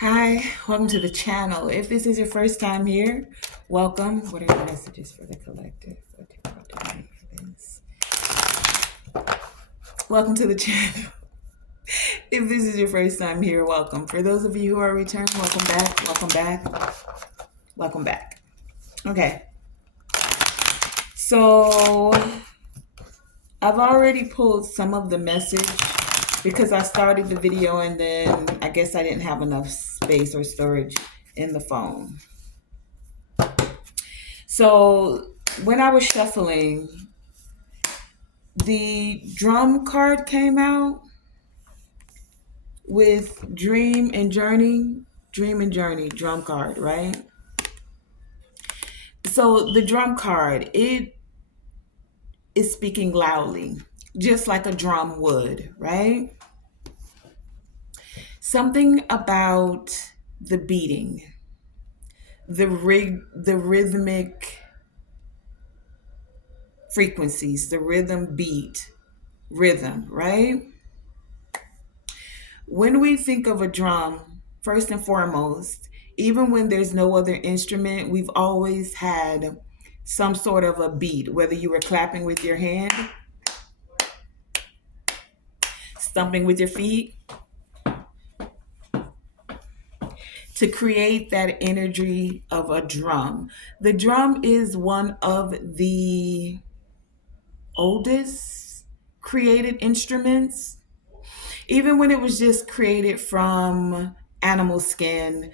Hi, welcome to the channel. If this is your first time here, welcome. What are the messages for the collective? What do you want to do for this? Welcome to the channel. If this is your first time here, welcome. For those of you who are returned, welcome back, welcome back, welcome back. Okay, so I've already pulled some of the message because I started the video and then I guess I didn't have enough space or storage in the phone. So when I was shuffling, the drum card came out with Dream and Journey drum card, right? So the drum card, it is speaking loudly, just like a drum would, right? Something about the beating, the rhythmic frequencies, the rhythm beat, rhythm, right? When we think of a drum, first and foremost, even when there's no other instrument, we've always had some sort of a beat, whether you were clapping with your hand, stumping with your feet, to create that energy of a drum. The drum is one of the oldest created instruments. Even when it was just created from animal skin,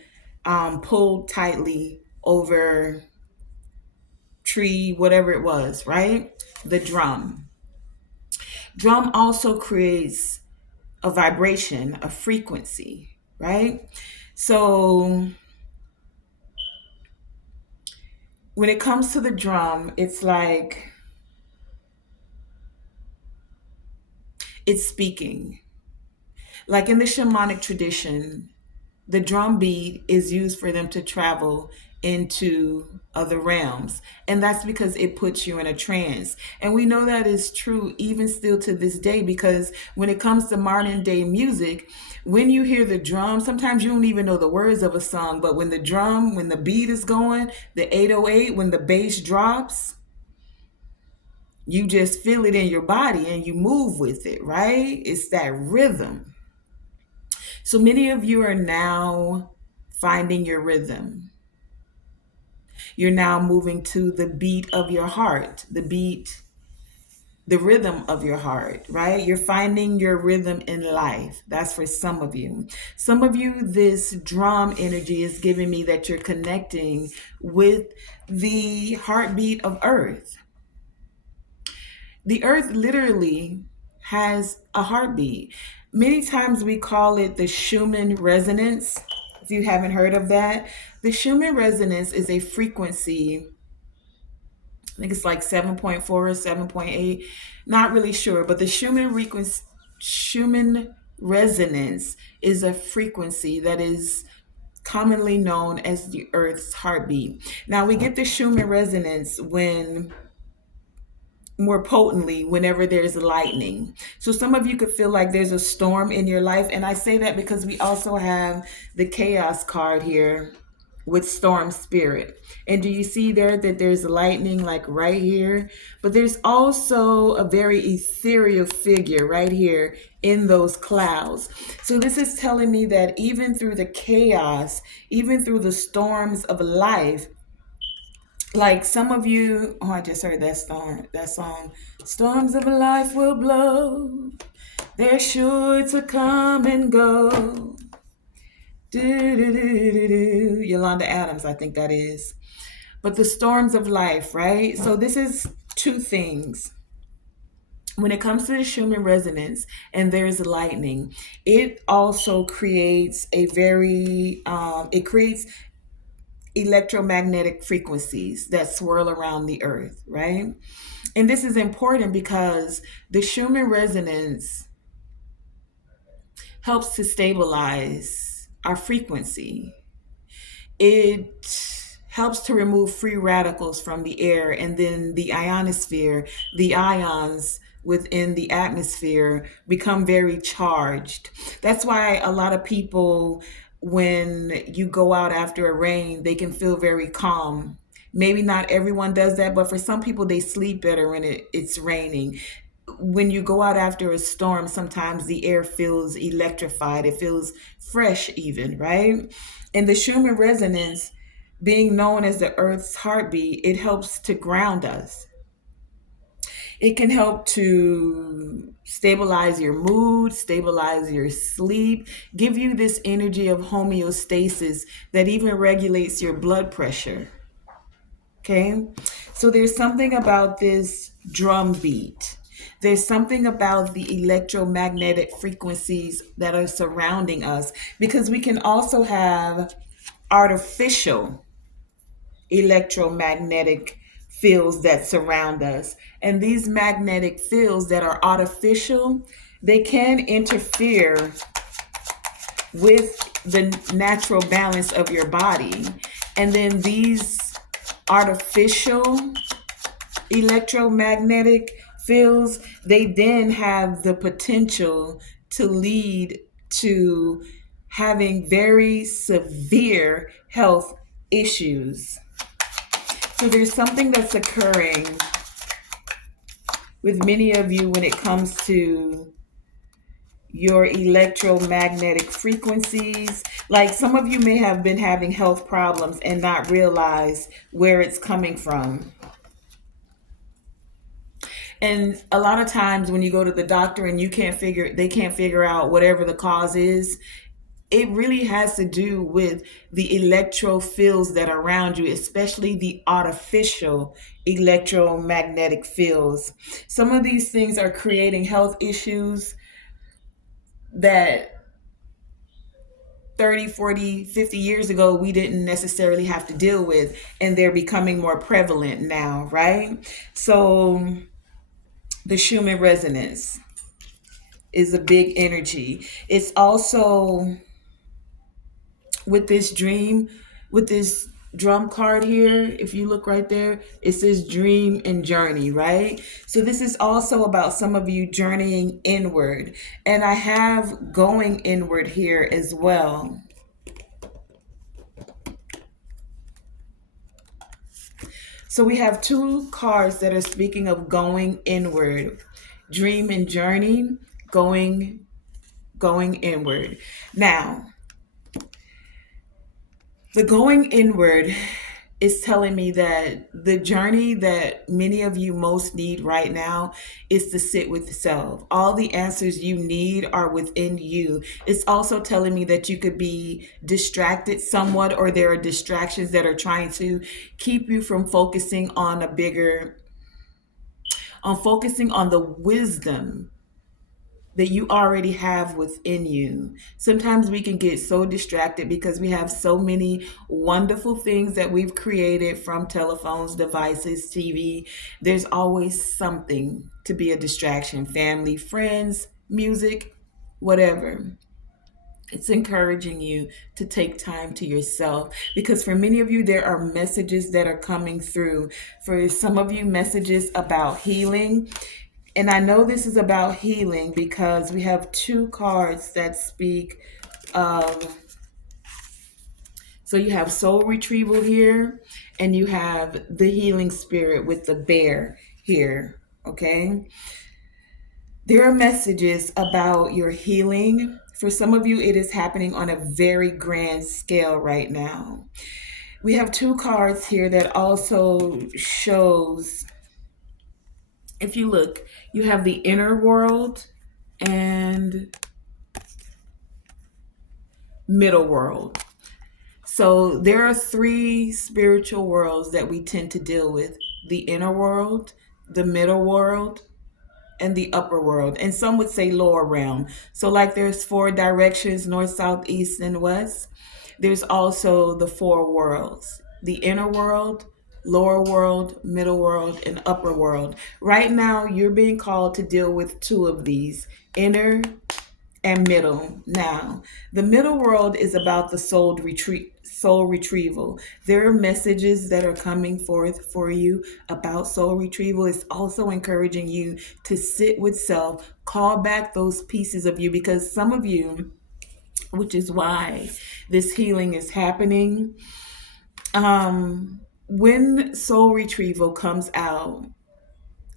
pulled tightly over tree, whatever it was, right? The drum. Drum also creates a vibration, a frequency, right? So when it comes to the drum, it's like it's speaking. Like in the shamanic tradition, the drum beat is used for them to travel into other realms. And that's because it puts you in a trance. And we know that is true even still to this day, because when it comes to modern day music, when you hear the drum, sometimes you don't even know the words of a song, but when the beat is going, the 808, when the bass drops, you just feel it in your body and you move with it, right? It's that rhythm. So many of you are now finding your rhythm. You're now moving to the beat of your heart, the rhythm of your heart, right? You're finding your rhythm in life. That's for some of you. Some of you, this drum energy is giving me that you're connecting with the heartbeat of Earth. The Earth literally has a heartbeat. Many times we call it the Schumann resonance. If you haven't heard of that, the Schumann resonance is a frequency. I think it's like 7.4 or 7.8. Not really sure, but the Schumann resonance is a frequency that is commonly known as the Earth's heartbeat. Now we get the Schumann resonance when more potently whenever there's lightning. So some of you could feel like there's a storm in your life. And I say that because we also have the chaos card here with storm spirit. And do you see there that there's lightning like right here? But there's also a very ethereal figure right here in those clouds. So this is telling me that even through the chaos, even through the storms of life, like some of you, oh, I just heard that song. Storms of life will blow. They're sure to come and go. Do, do, do, do, do. Yolanda Adams, I think that is. But the storms of life, right? So this is two things. When it comes to the Schumann resonance and there's lightning, it also creates it creates electromagnetic frequencies that swirl around the earth, right? And this is important because the Schumann resonance helps to stabilize our frequency. It helps to remove free radicals from the air, and then the ionosphere, the ions within the atmosphere become very charged. That's why a lot of people when you go out after a rain, they can feel very calm. Maybe not everyone does that, but for some people, they sleep better when it's raining. When you go out after a storm, sometimes the air feels electrified. It feels fresh, even, right? And the Schumann resonance, being known as the Earth's heartbeat, it helps to ground us. It can help to stabilize your mood, stabilize your sleep, give you this energy of homeostasis that even regulates your blood pressure. Okay? So there's something about this drum beat. There's something about the electromagnetic frequencies that are surrounding us, because we can also have artificial electromagnetic fields that surround us. And these magnetic fields that are artificial, they can interfere with the natural balance of your body. And then these artificial electromagnetic fields, they then have the potential to lead to having very severe health issues. So there's something that's occurring with many of you when it comes to your electromagnetic frequencies. Like, some of you may have been having health problems and not realize where it's coming from. And a lot of times when you go to the doctor and they can't figure out whatever the cause is, it really has to do with the electro fields that are around you, especially the artificial electromagnetic fields. Some of these things are creating health issues that 30, 40, 50 years ago we didn't necessarily have to deal with, and they're becoming more prevalent now, right? So the Schumann resonance is a big energy. It's also with this dream, with this drum card here, if you look right there, it says dream and journey, right? So this is also about some of you journeying inward. And I have going inward here as well. So we have two cards that are speaking of going inward. Dream and journey, going inward. Now, the going inward is telling me that the journey that many of you most need right now is to sit with self. All the answers you need are within you. It's also telling me that you could be distracted somewhat, or there are distractions that are trying to keep you from focusing on focusing on the wisdom that you already have within you. Sometimes we can get so distracted because we have so many wonderful things that we've created, from telephones, devices, TV. There's always something to be a distraction: family, friends, music, whatever. It's encouraging you to take time to yourself, because for many of you, there are messages that are coming through. For some of you, messages about healing. And I know this is about healing because we have two cards that speak of, so you have soul retrieval here, and you have the healing spirit with the bear here, okay? There are messages about your healing. For some of you, it is happening on a very grand scale right now. We have two cards here that also shows, if you look, you have the inner world and middle world. So there are three spiritual worlds that we tend to deal with: the inner world, the middle world, and the upper world. And some would say lower realm. So, like, there's four directions: north, south, east, and west. There's also the four worlds: the inner world, lower world, middle world, and upper world. Right now, you're being called to deal with two of these: inner and middle. Now, the middle world is about the soul retrieval. There are messages that are coming forth for you about soul retrieval. It's also encouraging you to sit with self, call back those pieces of you, because some of you which is why this healing is happening. When soul retrieval comes out,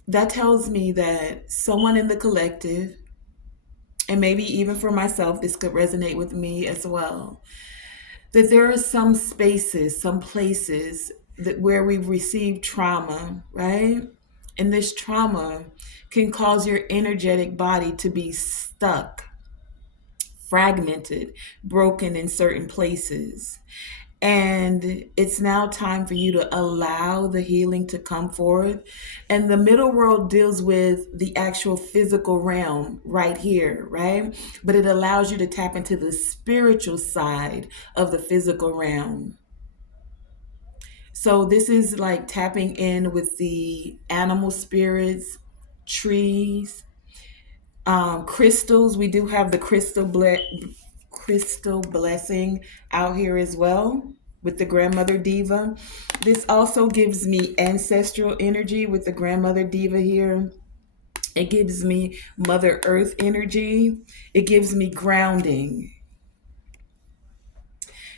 that tells me that someone in the collective, and maybe even for myself, this could resonate with me as well, that there are some spaces, some places that where we've received trauma, right? And this trauma can cause your energetic body to be stuck, fragmented, broken in certain places. And it's now time for you to allow the healing to come forth. And the middle world deals with the actual physical realm right here, right? But it allows you to tap into the spiritual side of the physical realm. So this is like tapping in with the animal spirits, trees, crystals. We do have the crystal blessing out here as well with the grandmother diva. This also gives me ancestral energy with the grandmother diva here. It gives me mother earth energy. It gives me grounding.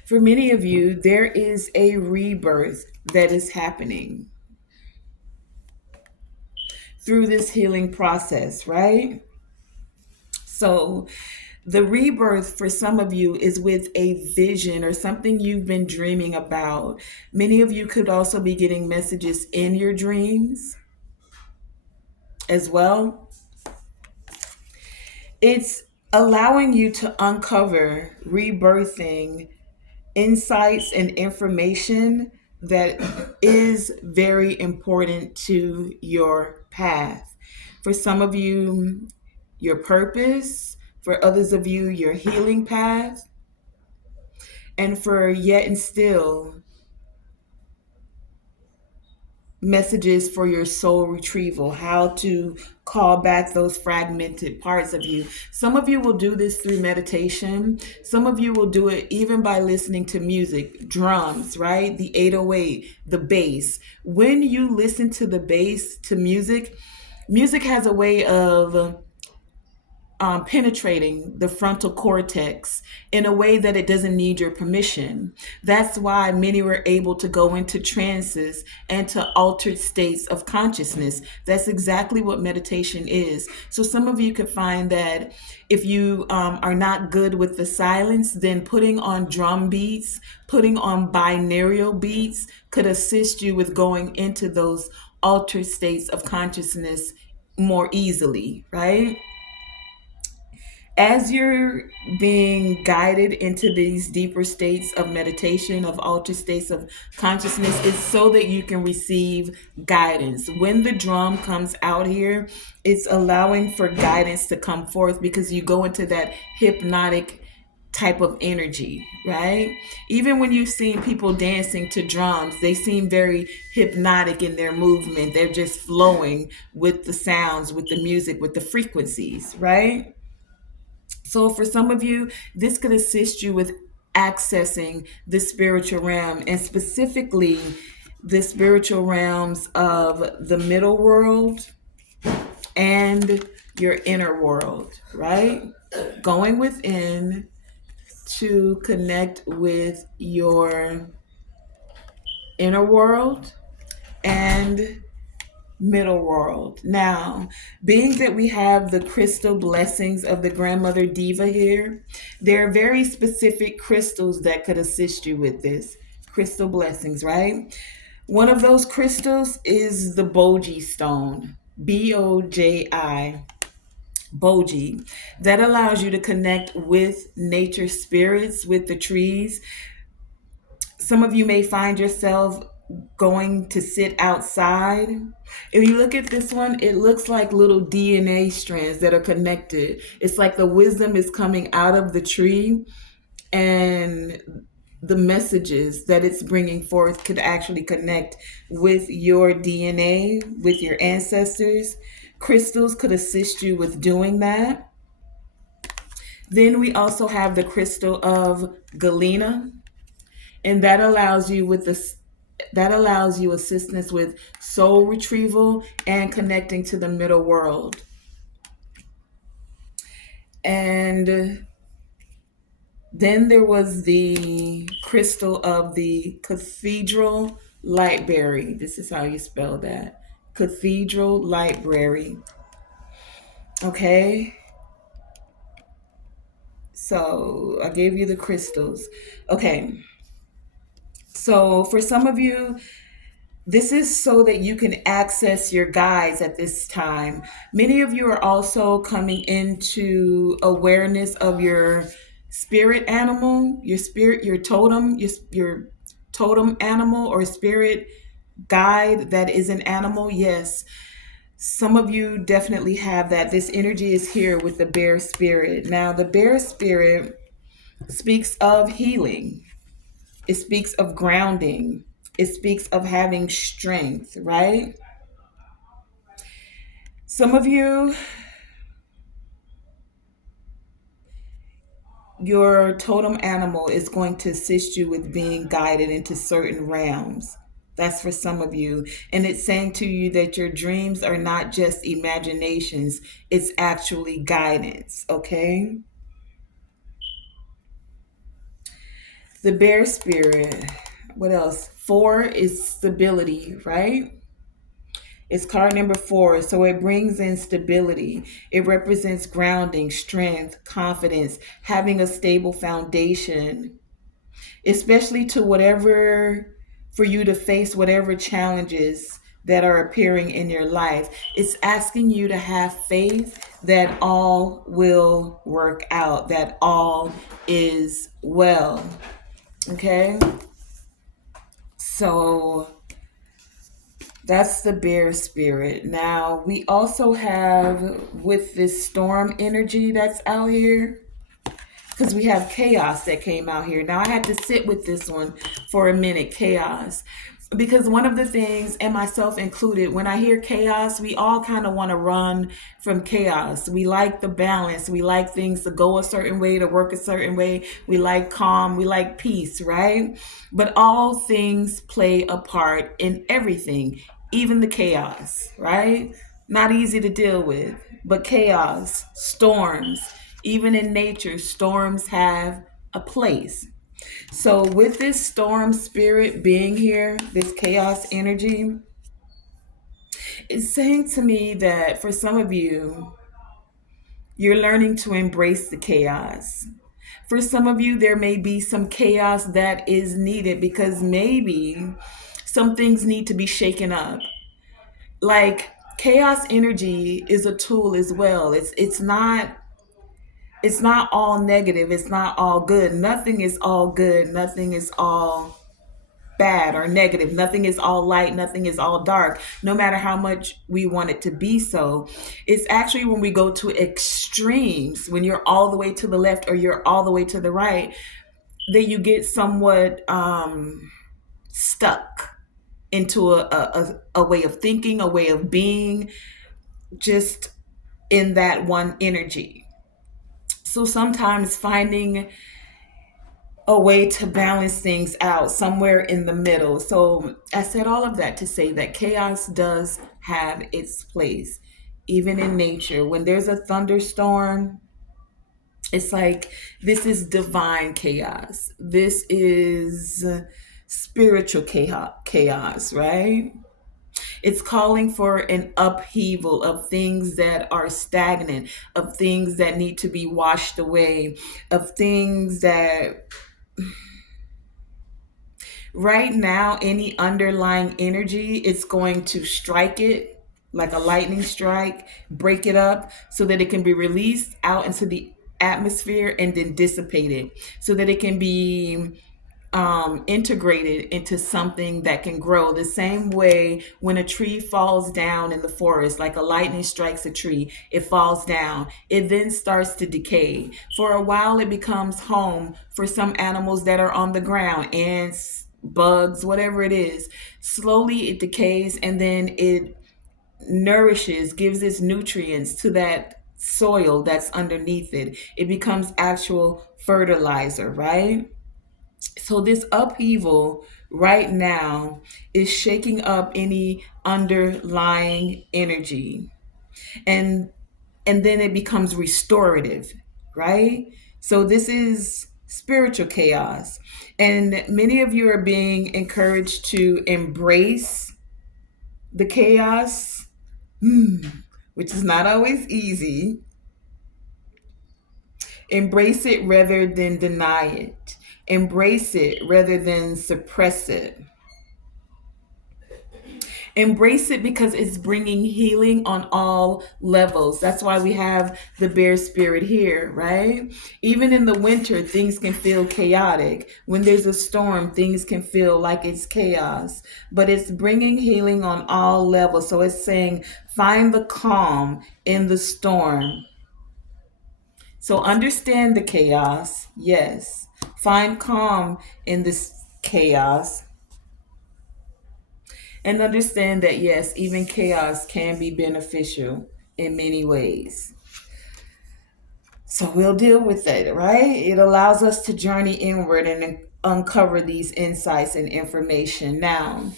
For many of you, there is a rebirth that is happening through this healing process, right? So the rebirth for some of you is with a vision or something you've been dreaming about. Many of you could also be getting messages in your dreams as well. It's allowing you to uncover rebirthing insights and information that is very important to your path. For some of you, your purpose. For others of you, your healing path. And for yet and still, messages for your soul retrieval, how to call back those fragmented parts of you. Some of you will do this through meditation. Some of you will do it even by listening to music, drums, right? The 808, the bass. When you listen to the bass, to music, music has a way of penetrating the frontal cortex in a way that it doesn't need your permission. That's why many were able to go into trances and to altered states of consciousness. That's exactly what meditation is. So some of you could find that if you are not good with the silence, then putting on drum beats, putting on binaural beats could assist you with going into those altered states of consciousness more easily, right? As you're being guided into these deeper states of meditation, of altered states of consciousness, it's so that you can receive guidance. When the drum comes out here, it's allowing for guidance to come forth because you go into that hypnotic type of energy, right? Even when you've seen people dancing to drums, they seem very hypnotic in their movement. They're just flowing with the sounds, with the music, with the frequencies, right? So for some of you, this could assist you with accessing the spiritual realm, and specifically the spiritual realms of the middle world and your inner world, right? Going within to connect with your inner world and middle world. Now, being that we have the crystal blessings of the grandmother diva here, there are very specific crystals that could assist you with this. Crystal blessings, right? One of those crystals is the Boji stone, Boji, Boji. That allows you to connect with nature spirits, with the trees. Some of you may find yourself going to sit outside. If you look at this one, it looks like little DNA strands that are connected. It's like the wisdom is coming out of the tree, and the messages that it's bringing forth could actually connect with your DNA, with your ancestors. Crystals could assist you with doing that. Then we also have the crystal of Galena, and that allows you assistance with soul retrieval and connecting to the middle world. And Then there was the crystal of the cathedral lightberry. This is how you spell that. Cathedral lightberry. Okay. So I gave you the crystals. Okay. So for some of you, this is so that you can access your guides at this time. Many of you are also coming into awareness of your spirit animal, your spirit, your totem animal or spirit guide that is an animal. Yes, some of you definitely have that. This energy is here with the bear spirit. Now, the bear spirit speaks of healing. It speaks of grounding. It speaks of having strength, right? Some of you, your totem animal is going to assist you with being guided into certain realms. That's for some of you. And it's saying to you that your dreams are not just imaginations, it's actually guidance, okay? The bear spirit. What else? 4 is stability, right? It's card number 4. So it brings in stability. It represents grounding, strength, confidence, having a stable foundation, especially to whatever, for you to face whatever challenges that are appearing in your life. It's asking you to have faith that all will work out, that all is well. Okay? So that's the bear spirit. Now, we also have with this storm energy that's out here, because we have chaos that came out here. Now, I had to sit with this one for a minute, chaos. Because one of the things, and myself included, when I hear chaos, we all kind of want to run from chaos. We like the balance. We like things to go a certain way, to work a certain way. We like calm. We like peace, right? But all things play a part in everything, even the chaos, right? Not easy to deal with, but chaos, storms, even in nature, storms have a place. So, with this storm spirit being here, this chaos energy, it's saying to me that for some of you, you're learning to embrace the chaos. For some of you, there may be some chaos that is needed because maybe some things need to be shaken up. Like chaos energy is a tool as well. It's not all negative. It's not all good. Nothing is all good. Nothing is all bad or negative. Nothing is all light. Nothing is all dark. No matter how much we want it to be so. It's actually when we go to extremes, when you're all the way to the left or you're all the way to the right, that you get somewhat stuck into a way of thinking, a way of being, just in that one energy. So sometimes finding a way to balance things out somewhere in the middle. So I said all of that to say that chaos does have its place, even in nature. When there's a thunderstorm, it's like this is divine chaos. This is spiritual chaos, right? It's calling for an upheaval of things that are stagnant, of things that need to be washed away, of things that right now, any underlying energy, it's going to strike it like a lightning strike, break it up so that it can be released out into the atmosphere and then dissipated so that it can be integrated into something that can grow. The same way when a tree falls down in the forest, like a lightning strikes a tree, it falls down. It then starts to decay. For a while, it becomes home for some animals that are on the ground, ants, bugs, whatever it is. Slowly, it decays and then it nourishes, gives its nutrients to that soil that's underneath it. It becomes actual fertilizer, right? So this upheaval right now is shaking up any underlying energy, and then it becomes restorative, right? So this is spiritual chaos. And many of you are being encouraged to embrace the chaos, which is not always easy. Embrace it rather than deny it. Embrace it rather than suppress it. Embrace it because it's bringing healing on all levels. That's why we have the bear spirit here, right? Even in the winter, things can feel chaotic. When there's a storm, things can feel like it's chaos, but it's bringing healing on all levels. So it's saying, find the calm in the storm. So understand the chaos, yes. Find calm in this chaos and understand that, yes, even chaos can be beneficial in many ways. So we'll deal with it, right? It allows us to journey inward and uncover these insights and information. Now,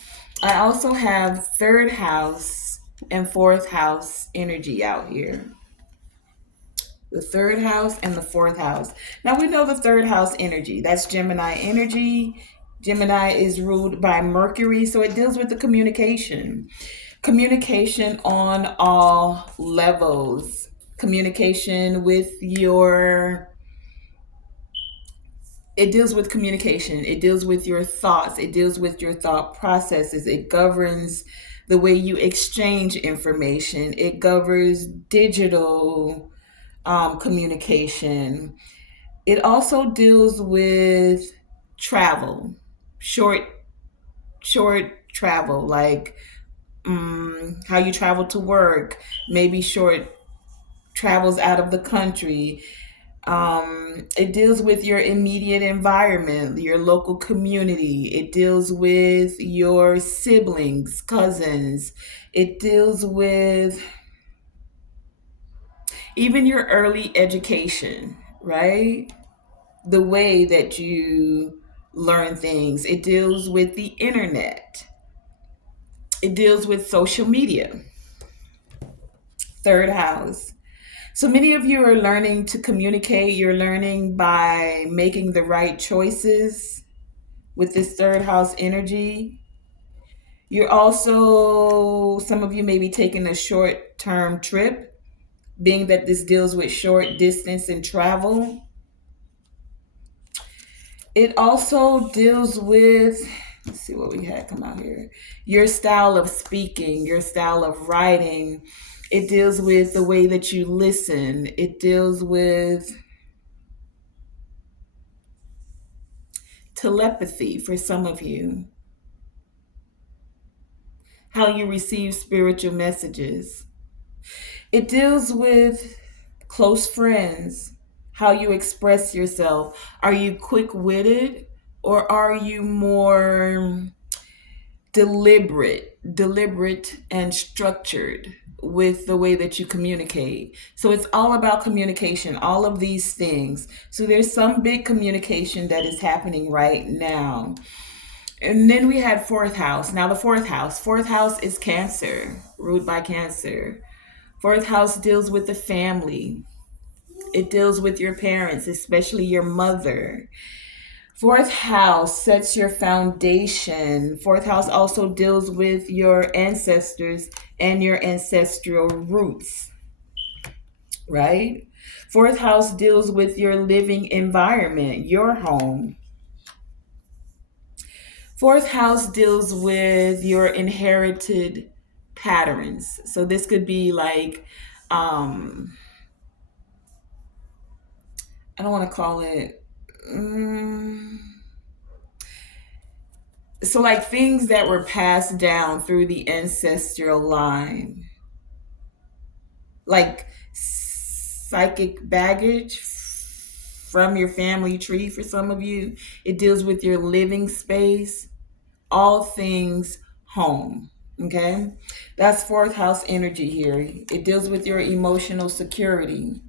I also have third house and fourth house energy out here. The third house and the fourth house. Now we know the third house energy. That's Gemini energy. Gemini is ruled by Mercury, so it deals with the communication. Communication on all levels. Communication with your it deals with communication. It deals with your thoughts. It deals with your thought processes. It governs the way you exchange information. It governs digital communication. It also deals with travel, short, short travel, like how you travel to work, maybe short travels out of the country. It deals with your immediate environment, your local community. It deals with your siblings, cousins. It deals with even your early education, right? The way that you learn things. It deals with the internet. It deals with social media. Third house. So many of you are learning to communicate. You're learning by making the right choices with this third house energy. You're also, some of you may be taking a short term trip, being that this deals with short distance and travel. It also deals with, let's see what we had come out here, your style of speaking, your style of writing. It deals with the way that you listen. It deals with telepathy for some of you, how you receive spiritual messages. It deals with close friends, how you express yourself. Are you quick witted or are you more deliberate and structured with the way that you communicate? So it's all about communication, all of these things. So there's some big communication that is happening right now. And then we had fourth house. Now the fourth house is Cancer, ruled by Cancer. Fourth house deals with the family. It deals with your parents, especially your mother. Fourth house sets your foundation. Fourth house also deals with your ancestors and your ancestral roots, right? Fourth house deals with your living environment, your home. Fourth house deals with your inherited patterns. So this could be like, I don't want to call it, so like things that were passed down through the ancestral line, like psychic baggage from your family tree for some of you. It deals with your living space, all things home. Okay, that's fourth house energy here. It deals with your emotional security.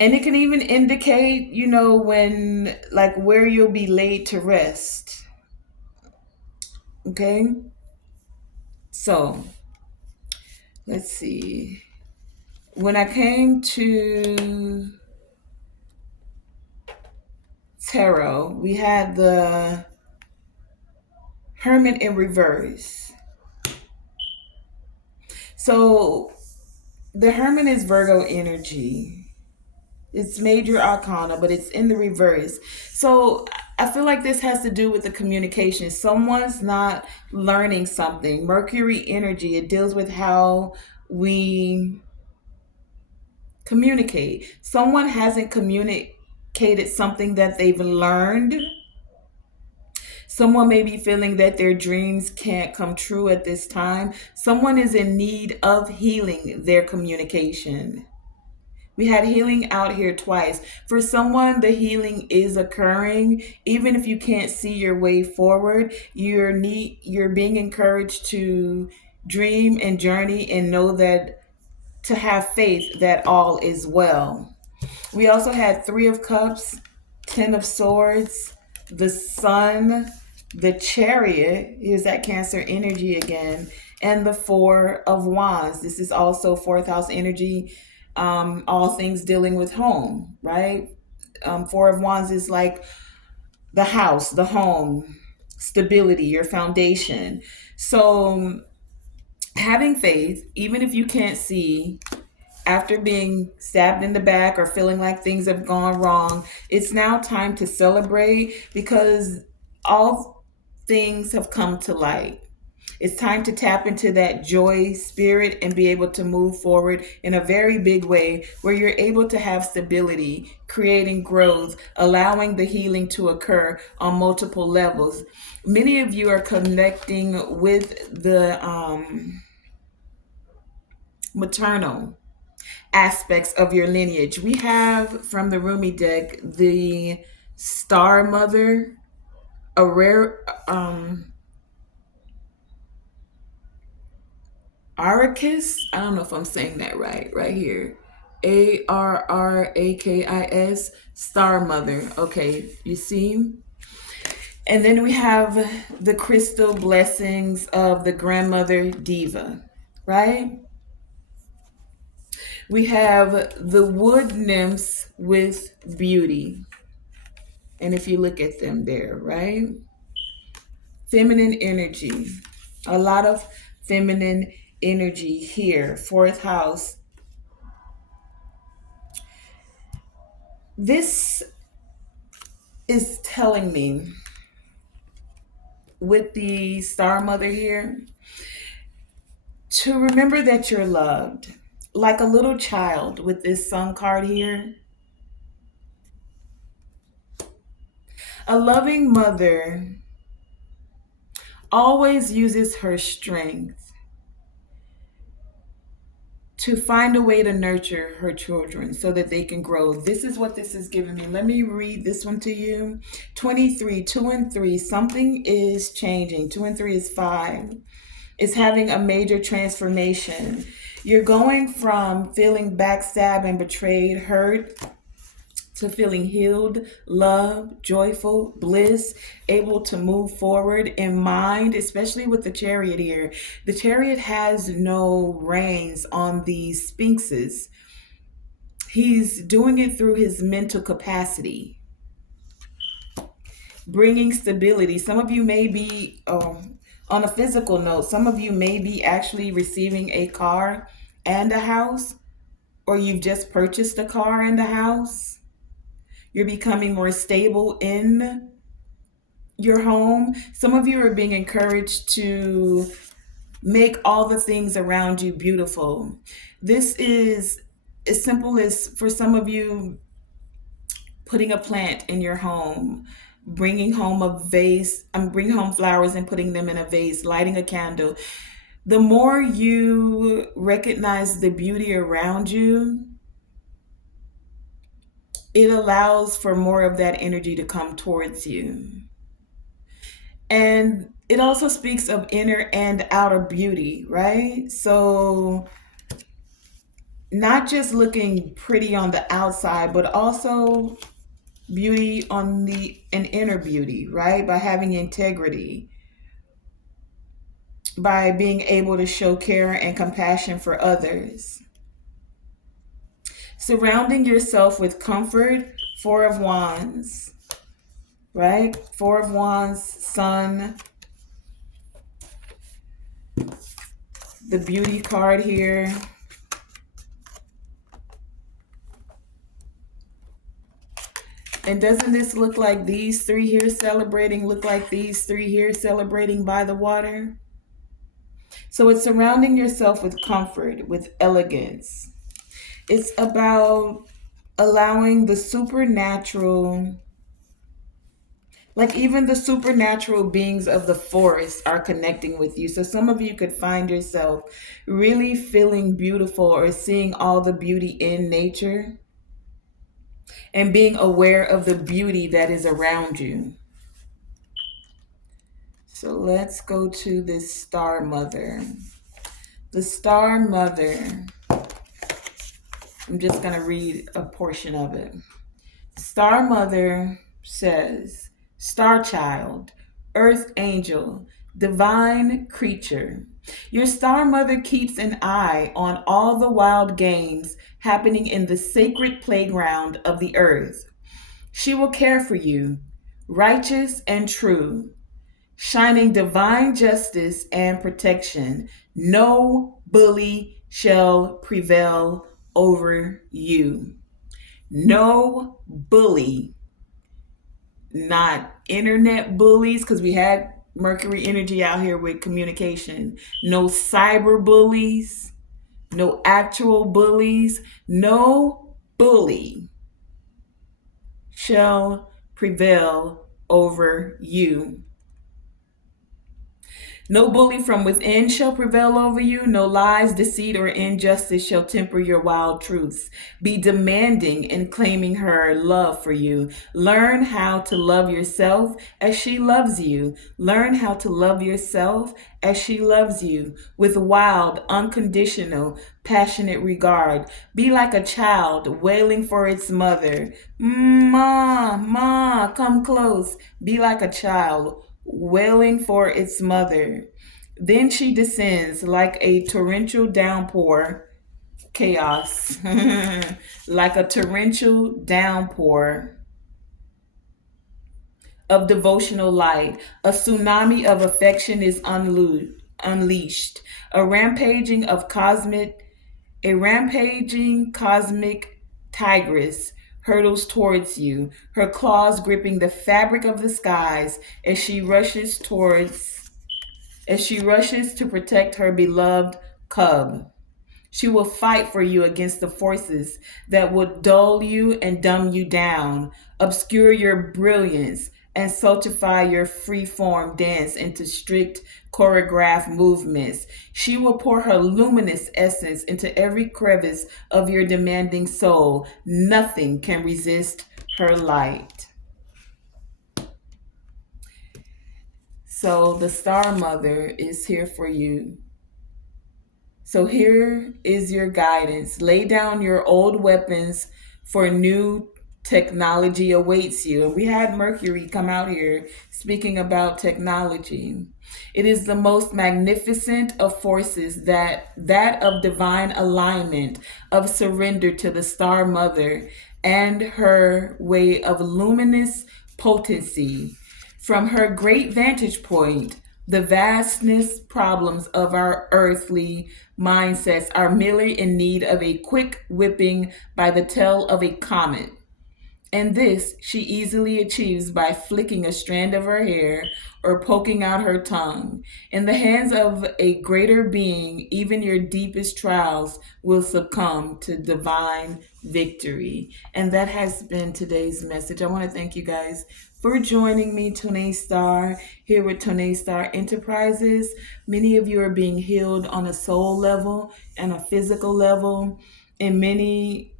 And it can even indicate, when, like, where you'll be laid to rest. Okay, so let's see. When I came to tarot, we had the Hermit in reverse. So the Hermit is Virgo energy. It's major arcana, but it's in the reverse. So I feel like this has to do with the communication. Someone's not learning something. Mercury energy, it deals with how we communicate. Someone hasn't communicated something that they've learned. Someone may be feeling that their dreams can't come true at this time. Someone is in need of healing their communication. We had healing out here twice. For someone, the healing is occurring. Even if you can't see your way forward, you're being encouraged to dream and journey and know that to have faith that all is well. We also had Three of Cups, Ten of Swords, the Sun, the Chariot. Here's that Cancer energy again, and the Four of Wands. This is also fourth house energy. All things dealing with home, right? Four of Wands is like the house, the home, stability, your foundation. So having faith, even if you can't see, after being stabbed in the back or feeling like things have gone wrong, it's now time to celebrate because all things have come to light. It's time to tap into that joy spirit and be able to move forward in a very big way where you're able to have stability, creating growth, allowing the healing to occur on multiple levels. Many of you are connecting with the maternal aspects of your lineage. We have from the Rumi deck the Star Mother, a rare Arrakis. I don't know if I'm saying that right here. Arrakis, Star Mother. Okay, you see? And then we have the crystal blessings of the grandmother diva, right? We have the wood nymphs with beauty. And if you look at them there, right? Feminine energy. A lot of feminine energy here. Fourth house. This is telling me with the Star Mother here to remember that you're loved. Like a little child with this Sun card here. A loving mother always uses her strength to find a way to nurture her children so that they can grow. This is what this is giving me. Let me read this one to you. 23, 2 and 3, something is changing. 2 and 3 is 5. It's having a major transformation. You're going from feeling backstabbed and betrayed, hurt, to feeling healed, loved, joyful, bliss, able to move forward in mind, especially with the Chariot here. The Chariot has no reins on these sphinxes. He's doing it through his mental capacity, bringing stability. Some of you may be, on a physical note, some of you may be actually receiving a car and a house, or you've just purchased a car and a house. You're becoming more stable in your home. Some of you are being encouraged to make all the things around you beautiful. This is as simple as, for some of you, putting a plant in your home, bringing home a vase, bringing home flowers and putting them in a vase, lighting a candle. The more you recognize the beauty around you, it allows for more of that energy to come towards you. And it also speaks of inner and outer beauty, right? So not just looking pretty on the outside, but also beauty on the an inner beauty, right? By having integrity, by being able to show care and compassion for others. Surrounding yourself with comfort, Four of Wands. right? Four of Wands, Sun, the Beauty card here. And doesn't this look like these three here celebrating, look like these three here celebrating by the water? So it's surrounding yourself with comfort, with elegance. It's about allowing the supernatural, like even the supernatural beings of the forest are connecting with you. So some of you could find yourself really feeling beautiful or seeing all the beauty in nature and being aware of the beauty that is around you. So let's go to this Star Mother. The Star Mother, I'm just going to read a portion of it. Star Mother says, Star Child, Earth Angel, Divine Creature. Your Star Mother keeps an eye on all the wild games happening in the sacred playground of the earth. She will care for you, righteous and true, shining divine justice and protection. No bully shall prevail over you. No bully, not internet bullies, because we had Mercury energy out here with communication. No cyber bullies, no actual bullies. No bully shall prevail over you. No bully from within shall prevail over you. No lies, deceit, or injustice shall temper your wild truths. Be demanding in claiming her love for you. Learn how to love yourself as she loves you. Learn how to love yourself as she loves you with wild, unconditional, passionate regard. Be like a child wailing for its mother. Ma, come close. Be like a child wailing for its mother. Then she descends like a torrential downpour, chaos, like a torrential downpour of devotional light. A tsunami of affection is unleashed. A rampaging cosmic tigress hurtles towards you, her claws gripping the fabric of the skies as she rushes to protect her beloved cub. She will fight for you against the forces that would dull you and dumb you down, obscure your brilliance, and stultify your free-form dance into strict choreographed movements. She will pour her luminous essence into every crevice of your demanding soul. Nothing can resist her light. So the Star Mother is here for you. So here is your guidance. Lay down your old weapons, for new technology awaits you. And we had Mercury come out here speaking about technology. It is the most magnificent of forces, that of divine alignment, of surrender to the Star Mother and her way of luminous potency. From her great vantage point, the vastness problems of our earthly mindsets are merely in need of a quick whipping by the tail of a comet. And this she easily achieves by flicking a strand of her hair or poking out her tongue. In the hands of a greater being, even your deepest trials will succumb to divine victory. And that has been today's message. I want to thank you guys for joining me, Tonae Star, here with Tonae Star Enterprises. Many of you are being healed on a soul level and a physical level in many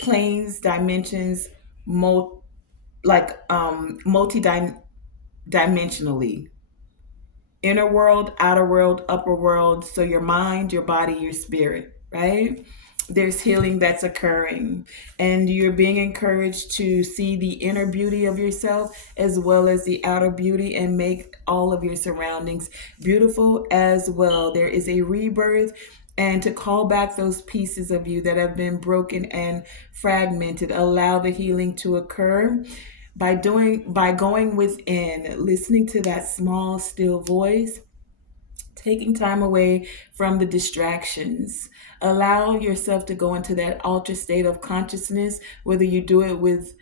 planes, dimensions, multi-dimensionally. Inner world, outer world, upper world. So your mind, your body, your spirit, right? There's healing that's occurring, and you're being encouraged to see the inner beauty of yourself as well as the outer beauty and make all of your surroundings beautiful as well. There is a rebirth, and to call back those pieces of you that have been broken and fragmented. Allow the healing to occur By going within, listening to that small still voice, taking time away from the distractions. Allow yourself to go into that altered state of consciousness, whether you do it with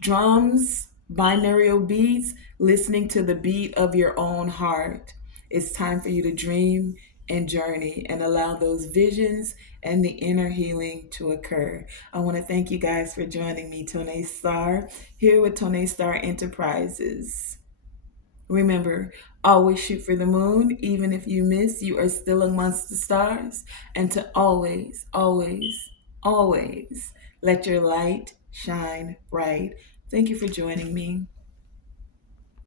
drums, binaural beats, listening to the beat of your own heart. It's time for you to dream and journey and allow those visions and the inner healing to occur. I want to thank you guys for joining me, Tonae Star, here with Tonae Star Enterprises. Remember, always shoot for the moon. Even if you miss, you are still amongst the stars. And to always, always, always let your light shine bright. Thank you for joining me.